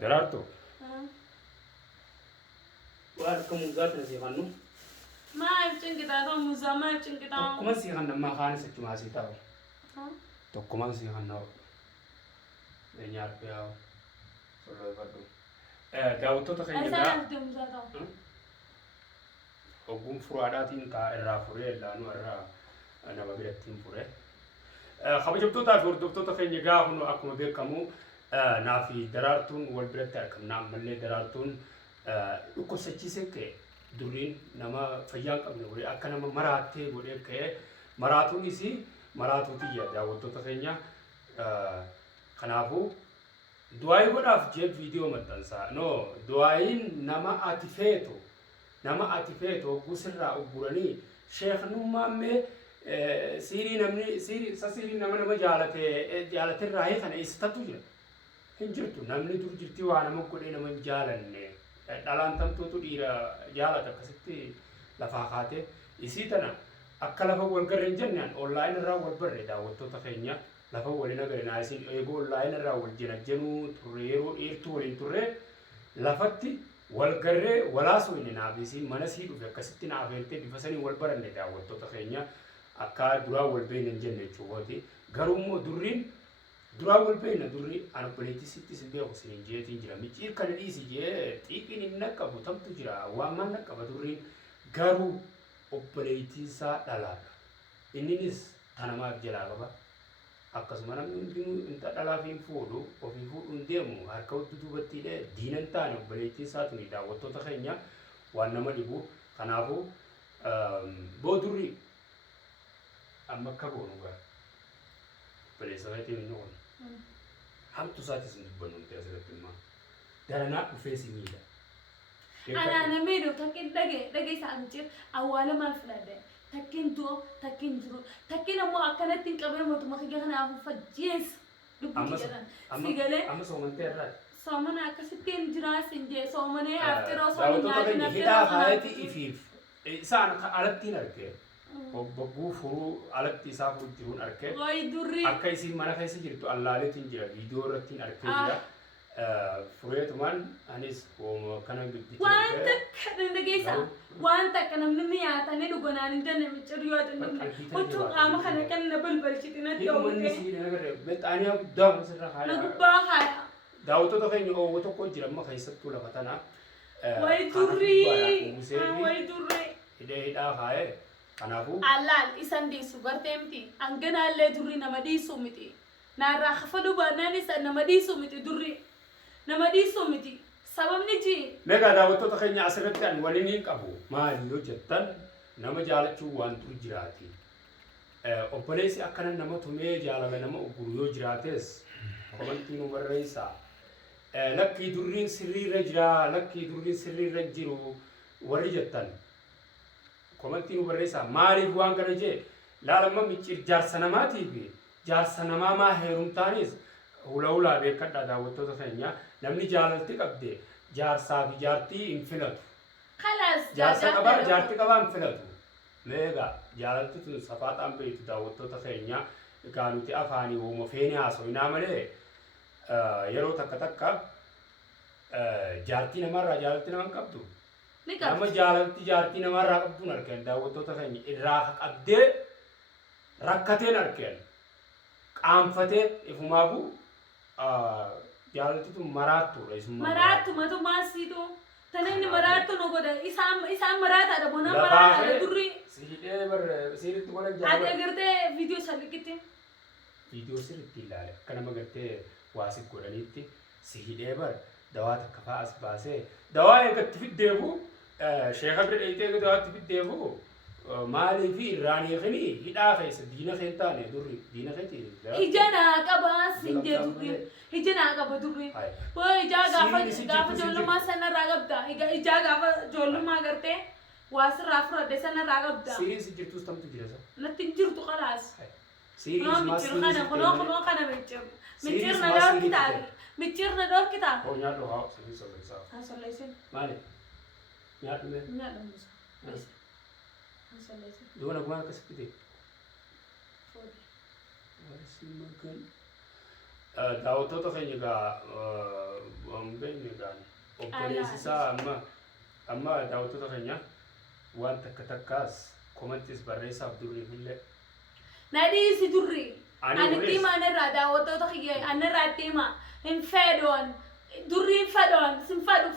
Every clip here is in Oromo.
درارتو واركم مزات نسيخانو ما يبتن كده موزا ما يبتن كده تكما سيخان ما خان ستما سيتاو تكما سيخانو نيار بياو سولو بدو داوتو تخيل أسأل أنت موزا ogum furaadhaatiin kaa irraa furee laanuu irraa nama birattiin fure. Kabajamtoota fi hordoftoota keenya gaa hunu akkuma beekamu naa fi daraartuun wal biratti argamna ammallee daraartuun dhukkubsachiisee ka'e duriin nama fayyaa hin qabne godhee akka nama maraattee godhee ka'e maraatuunis maraatuutiyya daawwattoota keenya kanaafuu du'aayii godhaaf jee viidiyoo maxxansaa no du'aayiin nama ati feetu nama ati feetu gusirraa ugguranii sheekhnummaa mee siirii namni siirii nama jaalatirraa kana eessattu jira hin jirtu namni dur jirti waa nama godhee nama jaalanne dhalaan tamtuutu dhiira jaalata akkasitti lafaa kaate isii tana akka lafa wal gareen jennaan onlaayinii irraa wal barre daawwattoota keenya lafa waliin agarina isin eegoo onlaayinii irraa wal jenajjenuu turre yeroo dheertuu waliin turre lafatti wal garree walaasoo inni naafisi mana sii dhufe akkasitti naafeeltee bifa sanii wal baranne daawwattoota keenya akka duraa wal beeyna hin jenne jechuudha garuu immoo duraa wal beeyna durri arbaleetti sitti si beeku sinin jeetiin jira micciir kana dhiisi jee xiiqiin hin naqqabu tamtu jira waan maan naqqaba durriin garuu obboleettiin isaa dhalaadha inninis tanamaaf jalaa qaba akkasuma namni hundinuu inta dhalaa fi fuudhu ofii fuudhuun deemu harka hudduu duubattiidhe diinan taane obboleettiin isaa tuni daawwattoota keenya waan nama dhibu kanaafuu boodurri amma akka boonu gaa obboleessa keetiin inni kun hamtu isaatis hin dubbannu nuti asirratti immoo daranaa dhufee si miidha. أنا نميلو تكين دقي سامجير أول ما الفلادة تكين دو تكين جرو تكين أمو أكلت تنقبل ما تمخيجي أنا أبو فجيس دبي كذا سيجله أما سومن تيرا سومن أكسيتين جراس إنجي سومن أفترا سومن سومن ناجي هدا خايتي إفيف سان ألتين أركي بقو فرو ألتي سافو تيرون أركي واي دوري أكاي سين مانا خايسي جرتو الله لتين جرا فيديو رتين أركي جرا فريتمان أنيس وكان بدي وانت كذا نجيسا وانت كنا منيا تاني لقونا نجنا متشريوات نجنا وتو قام خنا كنا نبل شتينا تيوم بيت أنا دام سر خايا نقبا خايا داوتو تخيني أو وتو كجرا ما خايسة طول فتنا واي دوري واي دوري هدا خايا أنا هو الله إسان دي سوغر تيمتي أنجنا اللي دوري نمدي سومتي نارا خفلو باناني سان نمدي سومتي دوري نمدي سومتي سبب نجي مega daawwattoota تخيني asirratti an waliin hin qabu maali yoo jettan nama jaalachuu waan dur jiraati obboleessi akkana nama tumee jaalala nama oguru yoo jiraates komantiin umarreessa lakkii durriin sirriirra jira lakkii durriin sirriirra jiru warri jettan komantiin umarreessa maaliif waan kana jee laalamma miccir jaarsa namaatiif jaarsa namaa maa heerumtaanis hula beekadha daawwattoota keenya namni jaalalti qabde jaarsaa fi jaartii hin filatu. خلاص jaarsa qabaa jaartii qabaa hin filatu. Meegaa jaalalti tun safaadhaan beektu daawwattoota keenya egaa nuti afaanii uuma feenii haasofnaa malee yeroo takka jaartii namarraa jaalalti nama hin qabdu. Nama jaalalti jaartii namarraa qabduun argeen daawwattoota keenya irraa qabdee rakkateen argeen qaanfatee ifumaafuu jaalalti tun maraattu maraattu matu maasitu tanani maraattu no goda isaan maraata da bona maraata durri siidee bar siiritti bona jaalala ati agarte video salikite video sirritti ilaale akka nama gartee waasi godhaniitti siidee bar dawaa takka faa as baasee dawaa eegatti fiddeefu sheekha bira dheeyitee dawaatti fiddeefu مالي في راني غني هدا خيس دينا خيتاني دوري دينا خيتي هجنا قبا سنجي دوري هجنا قبا دوري وي جا غافا جولو ما سنة راغبدا هجا غافا جولو ما غرتي واسر رافر دي سنة راغبدا سيريس جرتو استمتو جلسة نتنجرتو خلاص سيريس ما سيريس خلو خنا متشر ندور كتاب متشر ندور كتاب هو نادو هاو سيريس ولا ساو ها سليسن مالي نادو نادو دونا كمان كسبتي ورسي مكان داوتو تخيل جا بين قال وبريسا أما داوتو تخنيا وان تكتكاس كومنتس بريسا بدوري بالله نادي سيدوري أنا تيما أنا رادا وتو تخيي أنا راتيما إنفادون دوري إنفادون سنفادو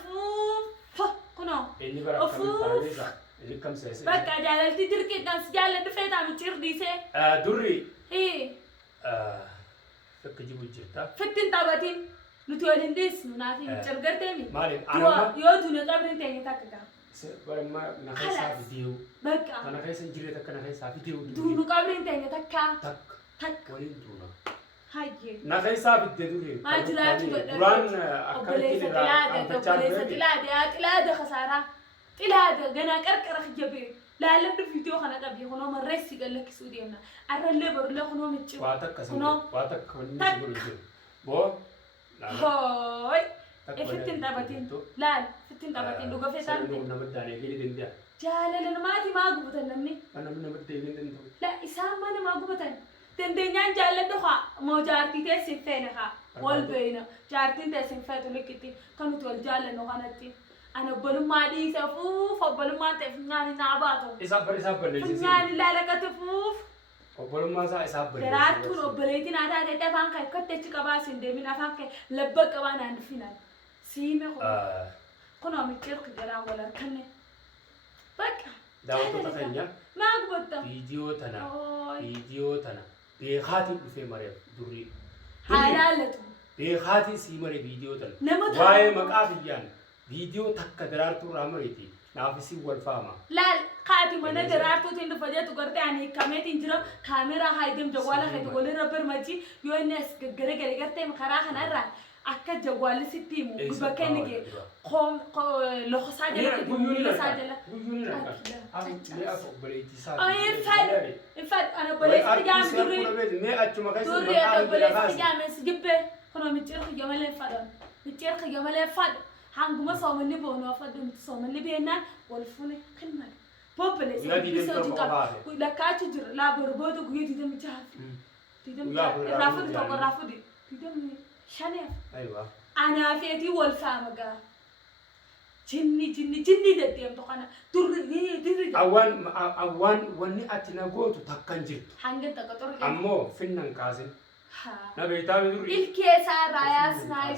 فو كنو إني برا كم ترابيزا إني كم سيسي بقى جالتي تركي ناس جالت دفعت عم تشير ديسه دوري إيه فك جيبو جرتا فتن تابتين نتولين ديس منافي تشرجر تاني مالك أنا يو دنيا قبل تاني تاكا برما نخيسا فيديو بقى أنا خيسا نجري تك نخيسا فيديو دونو قبل تاني تاكا تك ولين دونا هاي نخيسا فيديو دوري ما جلاتي قرآن أكلتي تلاده خسارة تلاده جنا كركر خجبي لا لم فيديو خنا قبل هنا مرسي قال لك سودينا أرى اللي برلا خنا متشو واتك كوني بو هاي فتن تابتين لا فتن تابتين لو قفيت أنت نمد داني كذي دنديا جالة لنا ما دي ما قبضن نمني أنا من نمد داني دندو لا إسام ما ما قبضن تندينيان جالة دخا ما جارتي تسين فينها والبينا جارتين تسين فاتو لكتي كانوا تقول جالة نغانتي أنا بلوم ما دي سفوف وبلوم ما تفناني نعباتو إسابر فناني لا لك تفوف وبلوم ما سا إسابر تراتون وبليتين هذا تفهم كي كتة كباس إندمين أفهم كي لبك كمان عند فينا سيمه كنا متشرق جرا ولا كنه بك داوتو تخنيا ما قبضت فيديو تنا بيخاتي في مريم دوري حلالته بيخاتي سي مريم فيديو تنا نمت واي مقافيان فيديو تك درارتو رامريتي نافسي والفاما لا قاعد ما ندرارتو تند فجأة تقرأ يعني كاميرا تنجرا كاميرا هايدم جوالها هاي تقولي ربر ماجي يونس جرى قرتي مخراخ نرى أكاد جوال ستيمو بكنيجي قوم لخصا جلا لخصا جلا إنفاد أنا بليس تجام دوري دوري أنا بليس تجام سجبه كنا متشرخ جمال إنفاد متشرخ جمال إنفاد هنقوم صومني بونو أفاد صومني بينا والفوني كلمة بوبليس بيسوي كاب لا كاتجر لا بربودو قيد يدم جاف يدم رافض توقع رافض يدم شنيف أيوة أنا فيتي والفامجا جني دتيم تقنا دوري أوان وني أتناقوتو تكنجت حنجت تكتور أمو فينن كازن نبيتا بدوري الكيسة راياسنا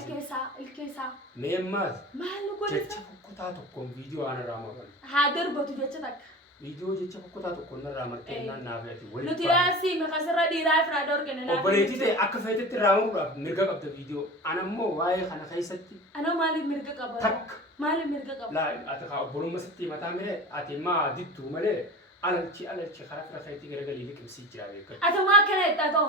الكيسة ميماز ما نقول جتش فكوتاتو كون فيديو أنا رامبان هادر بتو جتشك فيديو جتش فكوتاتو كون رامبان كنا نابيتي ولي نتياسي مكسر ديراي فرادور كنا وبريتي ده أكفيت ترامو مرجع قبل فيديو أنا مو واي خنا خيستي أنا مالي مرجع قبل تك مالي مرجع قبل لا أتخا بروم ستي متى مله أتما ديتو مله على الشيء خلاص رخيتي غير قليل كم سيجرا بيك أتما كنت أتو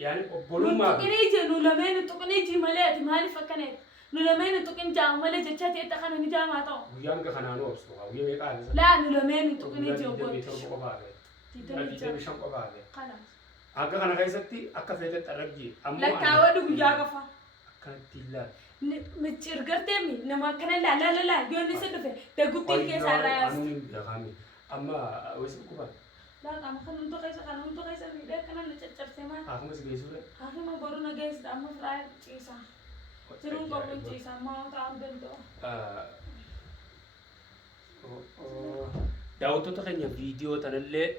يعني بروم ما تقنيجي نولمين تقنيجي مله أتمالي فكنت نولمين تقن جام مله جتشاتي تخنا نجام أتو ويام كخنا نو أبصر ويام يقال لا نولمين تقنيجي وبول تيجي بيشام قبابة خلاص أكا خنا خيستي أكا فيت ترجي لا كاودو بيجاكفا أكا تيلا متشرقتني نما كان لا يوني سدفه تقولي كيس رايس أما ويسكو كبار لا كم خلنا نتو كيس ميدا كنا نتشرب سما أخو مس جيسورة أخي ما برونا جيس أما فراي كيسا ترون كابون كيسا ما تعم بندو داوتو تخيل فيديو تنلله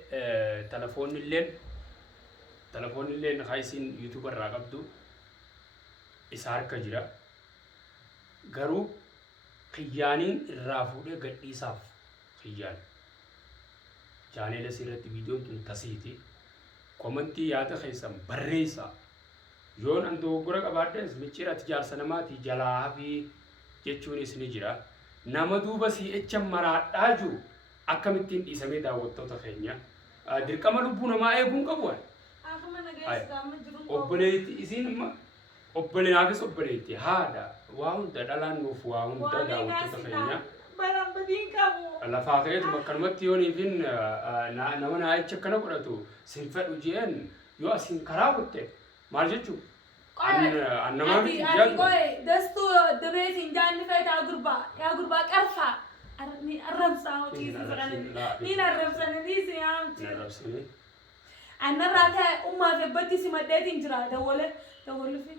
تلفون اللي نخايسين يوتيوبر راقبدو إسحاق كجرا غرو خيانين الرافودة قد إساف خيان جاني لسيرة فيديو تنتسيتي كومنتي ياتا خيسام بريسا يون أنتو غرق أبادس ميشيرا تجار سنماتي جلاها في جيتشوني سنجرا نامدو بسي اتشم مرات آجو أكمتين إسامي داوتو تخينيا دركما لبونا ما يكون كبوان أوبليتي إسين ما أوبلينافيس أوبليتي هذا واون تدلان وفواون تداوتو تخينيا balang bading kamu. Allah fakir makan mati oni fin nama na ayat cakap nak tu sinfat ujian yo asin karabutte marjetu an nama mi tijan koi dastu dure sinjan ni fayda agurba karfa ni arab sao cheese sekarang ni arab sana ni siam cheese أنا راتها أمها في بدي سمدت إنجرا دولة في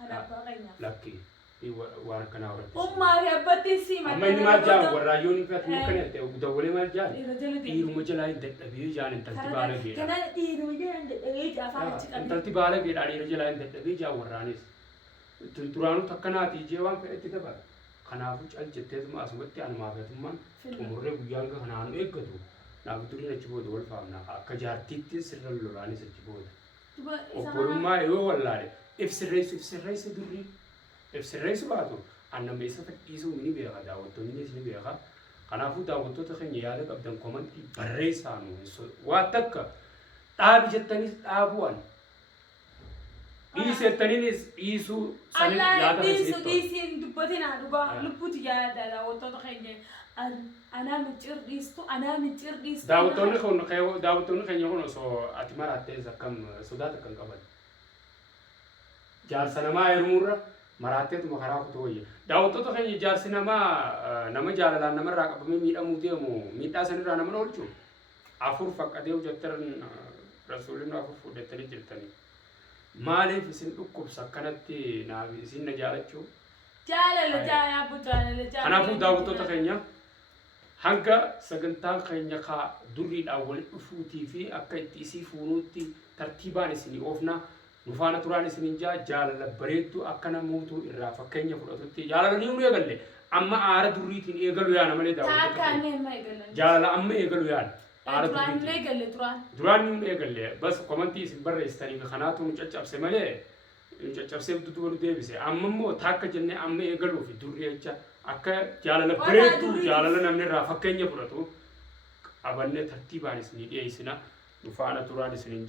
هذا بقينا لكي waan kana warratti. Ummaa fi abbatti siima. Amma inni maal jaa warraayyoon fi ati muka nette dawwalee maal jaa dhiiruma jalaa hin dadhabee jaan intalti baala geedha. Kana dhiiruma jalaa hin dadhabee jaa afaan achi qabu. Intalti baala geedha dhiira jalaa hin dadhabee jaa warraanis. Duraanuu takkanaati ijee waan fedhetti dabala. Kanaafuu cal jetteetuma asumatti anumaafatummaan xumurree guyyaan kanaan eeggatu. Naaf duriin achi booda wal faamna akka jaartiitti sirra lolaanis achi booda. Obbolummaa yoo wallaale ibsirreessu durii. Ibsirreessu baatu annameessa fadhiisuu ni beeka daawwattoonnis ni beeka. Kanaafuu daawwattoota keenya yaada qabdan komantii barreessaa nu waan takka dhaabi jettanis dhaabu'an. Dhiisettaniinis dhiisuu sanin yaada keessatti. Dhiisiin dubbatinaa dhugaa lubbuuti yaada daawwattoota keenya. Anaa micciir dhiistu. Daawwattoonni keenya kun osoo ati maraattee akkam sodaata kan qaban. Jaarsa namaa heerumurra maraatteetuma karaa kutuu wayya. Daawwattoota keenya jaarsi nama jaalalaan namarraa qabamee miidhamuu deemu miidhaa sanirraa nama oolchu. Afur faqqatee hojjettan rasuulli afur fudhattanii jirtanii. Maaliif isin dhukkubsa akkanatti naaf isin na jaalachuu? Jaalala. Kanaafuu daawwattoota keenya hanga sagantaan keenya kaa duriidhaan walitti dhufuutii fi akka itti isii fuunuutti tartiibaan isinii oofna. Nufaana turaan isiniin jaalala bareedduu akka namoota irraa fakkeenya fudhatutti jaalala ni eegalle amma aara duriitiin eegalu yaana malee daawwattoota jaalala amma eegalu yaana. Duraan ni eegalle bas komantii isin barreessitanii kanaatu nu caccabse malee nu caccabsee duuba nu deebise amma immoo takka jennee amma eegaluu fi durri jecha akka jaalala bareedduu jaalala namni irraa fakkeenya fudhatu qabannee tartiibaan isinii dhiyeessina nufaana turaan isiniin